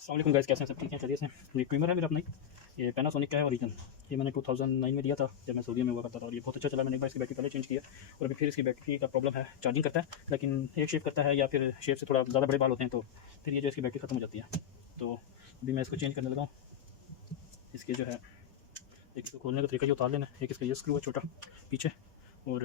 अस्सलाम वालेकुम गाइस, कैसे हैं? सब ठीक हैं? चलिए से ये ट्रिमर है मेरा अपना ही, ये पैनासोनिक का है ओरिजिनल। ये मैंने 2009 में लिया था जब मैं सऊदी में हुआ करता था और ये बहुत अच्छा चला। मैंने एक बार इसकी बैटरी पहले चेंज किया और अभी फिर इसकी बैटरी का प्रॉब्लम है। चार्जिंग करता है लेकिन एक शेप करता है या फिर शेप से थोड़ा ज़्यादा बड़े बाल होते हैं तो फिर ये जो इसकी बैटरी ख़त्म हो जाती है। तो अभी मैं इसको चेंज करने लगा हूँ। इसके जो है एक इसको खोलने का तरीका ये उतार लेना, एक इसका ये स्क्रू है छोटा पीछे, और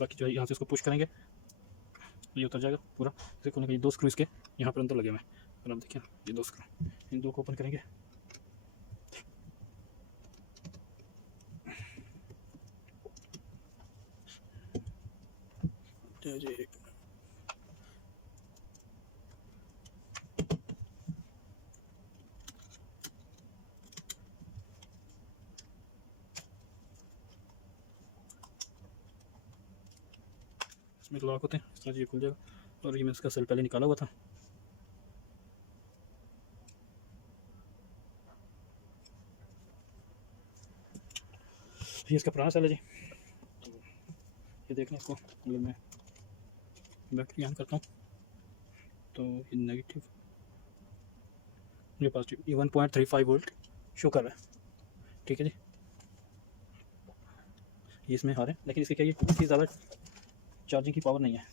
बाकी जो है यहाँ से इसको पुश करेंगे तो ये उतर जाएगा पूरा। इसे खोलने के लिए दो स्क्रू इसके यहाँ पर अंदर लगे हुए हैं और आप देखिए ये दो स्क्रू, इन दो को ओपन करेंगे। जी इसमें लॉक होते हैं, इस तरह ये खुल जाएगा। और ये मैं इसका सेल पहले निकाला हुआ था। ये इसका पुराना सेल है जी। तो ये देख लें इसको, अगर मैं बैटरी ऑन करता हूँ तो ये नेगेटिव, ये पॉजिटिव, ये 1.35 वोल्ट शो कर रहा है। ठीक है जी, ये इसमें आ रहे हैं लेकिन इसकी क्या, ये इतनी ज़्यादा चार्जिंग की पावर नहीं है,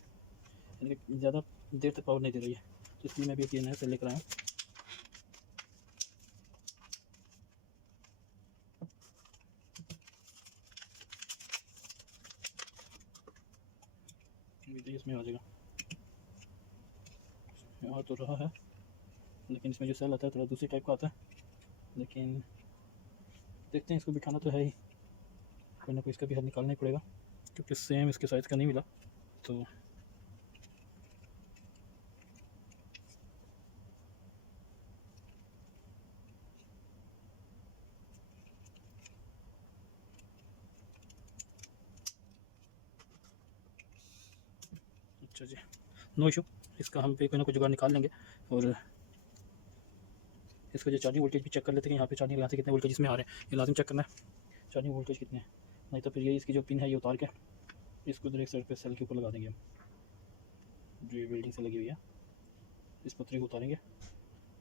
यानी कि ज़्यादा देर तक पावर नहीं दे रही है। तो इसलिए मैं भी एक नया सेल लेकर आया हूँ। इसमें आ जाएगा, आ तो रहा है लेकिन इसमें जो सेल आता है थोड़ा दूसरी टाइप का आता है। लेकिन देखते हैं, इसको बिठाना तो है ही, कोई ना कोई इसका भी हल निकालना ही पड़ेगा क्योंकि सेम इसके साइज़ का नहीं मिला। तो अच्छा जी, नो इशू, इसका हम पे कोई ना कोई जुगाड़ निकाल लेंगे। और इसका जो चार्जिंग वोल्टेज भी चेक कर लेते हैं कि यहाँ पे चार्जिंग लगाते कितने वोल्टेज इसमें आ रहे हैं, ये लाजिम चेक करना है चार्जिंग वोल्टेज कितने हैं। नहीं तो फिर ये इसकी जो पिन है ये उतार के इसको इधर एक साइड पे सेल के ऊपर लगा देंगे हम, जो ये वेल्डिंग से लगी हुई है। इस पत्रे को उतारेंगे,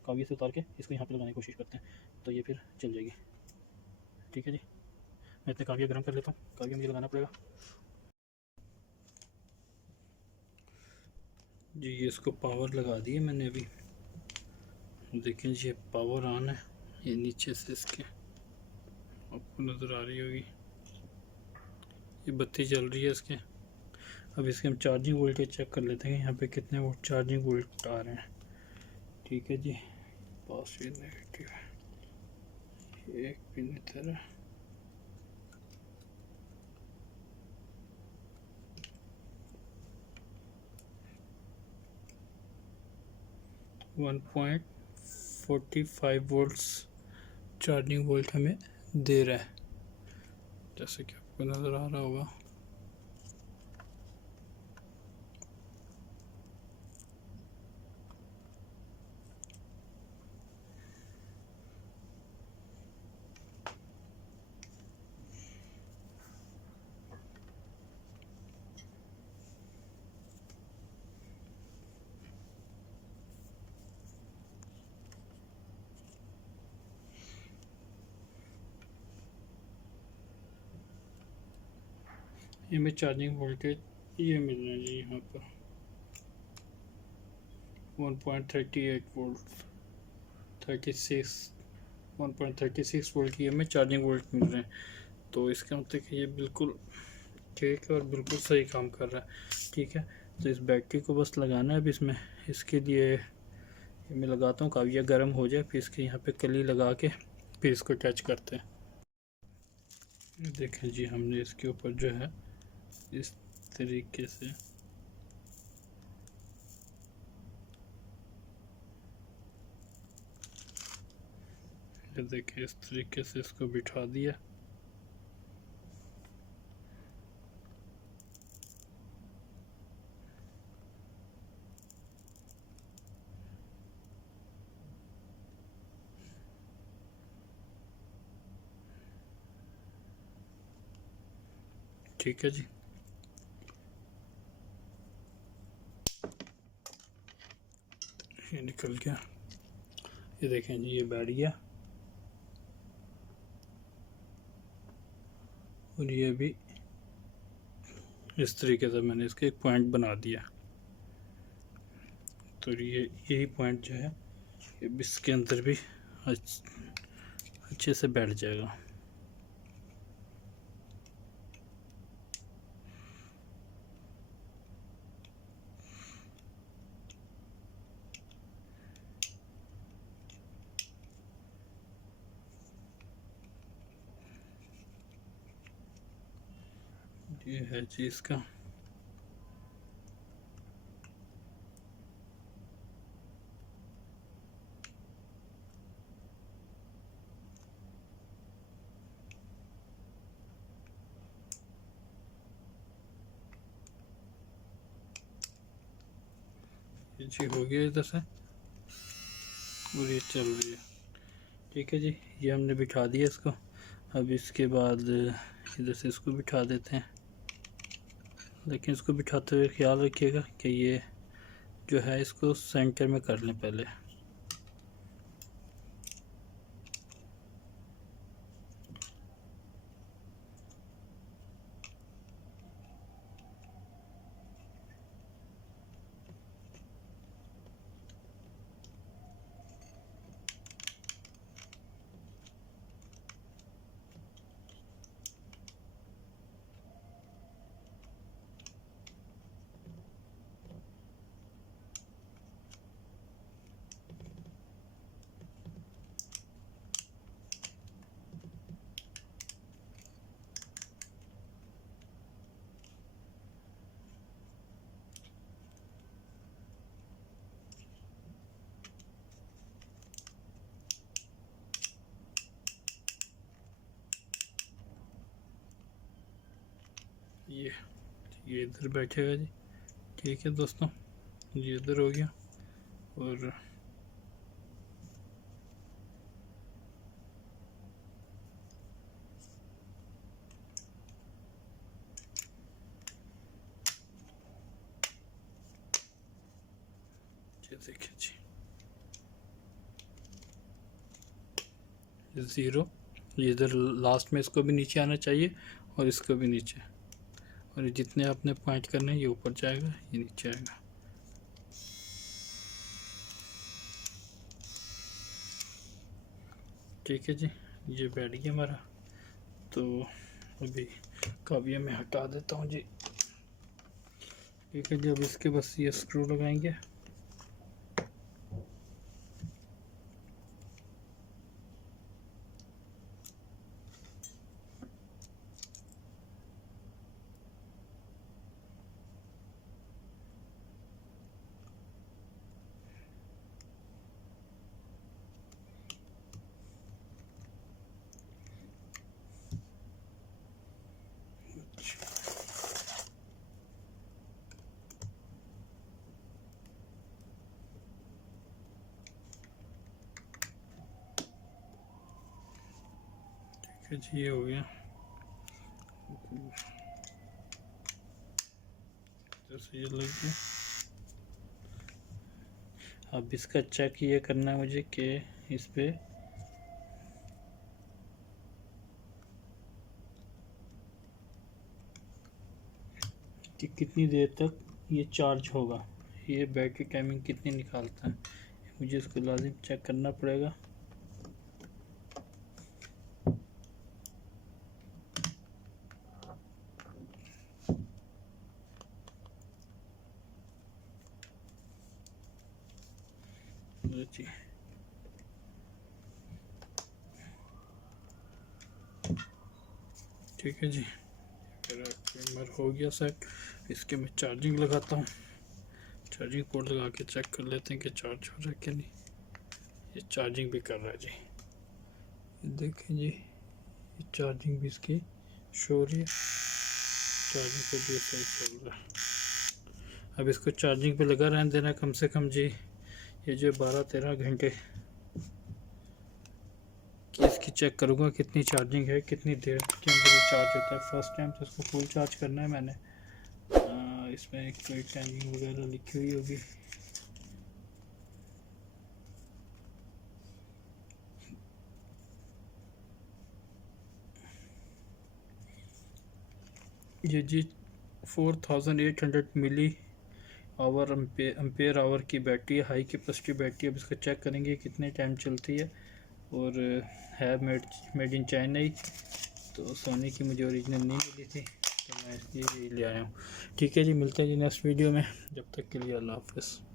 काविये से उतार के इसको यहाँ पे लगाने की कोशिश करते हैं तो ये फिर चल जाएगी। ठीक है जी, मैं इतने काविया गर्म कर लेता हूँ, काविया मुझे लगाना पड़ेगा जी। ये इसको पावर लगा दी है मैंने अभी, देखिए जी पावर ऑन है। ये नीचे से इसके आपको नज़र आ रही होगी, ये बत्ती जल रही है इसके। अब इसके हम चार्जिंग वोल्टेज चेक कर लेते हैं यहाँ पे कितने वो चार्जिंग वोल्ट आ रहे हैं। ठीक है जी, पॉजिटिव नेगेटिव है, एक पिन इधर है, वन 1.45 वोल्ट्स चार्जिंग वोल्ट हमें दे रहा है, जैसे कि आपको नज़र आ रहा होगा। ये में चार्जिंग वोल्टेज ये मिल रहा है जी यहाँ पर 1.38 वोल्ट 36 1.36 वोल्ट की हमें चार्जिंग वोल्ट मिल रहे हैं। तो इसका मतलब कि ये बिल्कुल ठीक है और बिल्कुल सही काम कर रहा है। ठीक है, तो इस बैटरी को बस लगाना है अब इसमें। इसके लिए मैं लगाता हूँ, काविया गर्म हो जाए फिर इसके यहाँ पे कली लगा के फिर इसको टच करते हैं। देखें जी, हमने इसके ऊपर जो है इस तरीके से देखिए इस तरीके से इसको बिठा दिया। ठीक है जी, ये निकल गया। ये देखें जी, ये बैठ गया और ये भी इस तरीके से मैंने इसके एक पॉइंट बना दिया। तो ये यही पॉइंट जो है ये इसके अंदर भी अच्छे से बैठ जाएगा। ये है जी इसका। ये जी हो गया इधर से और ये चल रही है। ठीक है जी, ये हमने बिठा दिया इसको। अब इसके बाद इधर से इसको बिठा देते हैं, लेकिन इसको बिठाते हुए ख्याल रखिएगा कि ये जो है इसको सेंटर में कर लें पहले। ये इधर बैठेगा जी। ठीक है दोस्तों, ये इधर हो गया और ये देखिए जी, 0 ये इधर लास्ट में इसको भी नीचे आना चाहिए और इसको भी नीचे, और जितने आपने पॉइंट करने हैं ये ऊपर जाएगा, ये नीचे आएगा। ठीक है जी, ये बैठ गया हमारा। तो अभी काबिया में हटा देता हूँ जी। ठीक है जी, अब इसके बस ये स्क्रू लगाएंगे। जी ये हो गया। जैसे ये लग गया, अब इसका चेक ये करना है मुझे कि इस पे कि कितनी देर तक ये चार्ज होगा, ये बैटरी टाइमिंग कितनी निकालता है, मुझे इसको लाजिम चेक करना पड़ेगा। जी ठीक है जी, मेरा टाइमर हो गया सेट। इसके मैं चार्जिंग लगाता हूँ, चार्जिंग पोर्ट लगा के चेक कर लेते हैं कि चार्ज हो रहा है कि नहीं। ये चार्जिंग भी कर रहा है जी, देखें जी, ये चार्जिंग भी इसकी शो हो रही है, चार्जिंग पे भी सही चल रहा है। अब इसको चार्जिंग पे लगा रहने देना कम से कम जी, ये जो 12-13 घंटे की इसकी चेक करूँगा कितनी चार्जिंग है, कितनी देर के अंदर ये चार्ज होता है। फर्स्ट टाइम तो इसको फुल चार्ज करना है मैंने। इसमें एक कोई टाइमिंग वगैरह लिखी हुई होगी, ये जी 4800 मिली आवर एम्पेयर आवर की बैटरी है, हाई कैपेसिटी बैटरी। अब इसका चेक करेंगे कितने टाइम चलती है। और है मेड इन चाइना ही, तो सोनी की मुझे ओरिजिनल नहीं मिली थी तो मैं इसलिए ले आया हूँ। ठीक है जी, मिलते हैं जी नेक्स्ट वीडियो में, जब तक के लिए अल्लाह हाफ़िज़।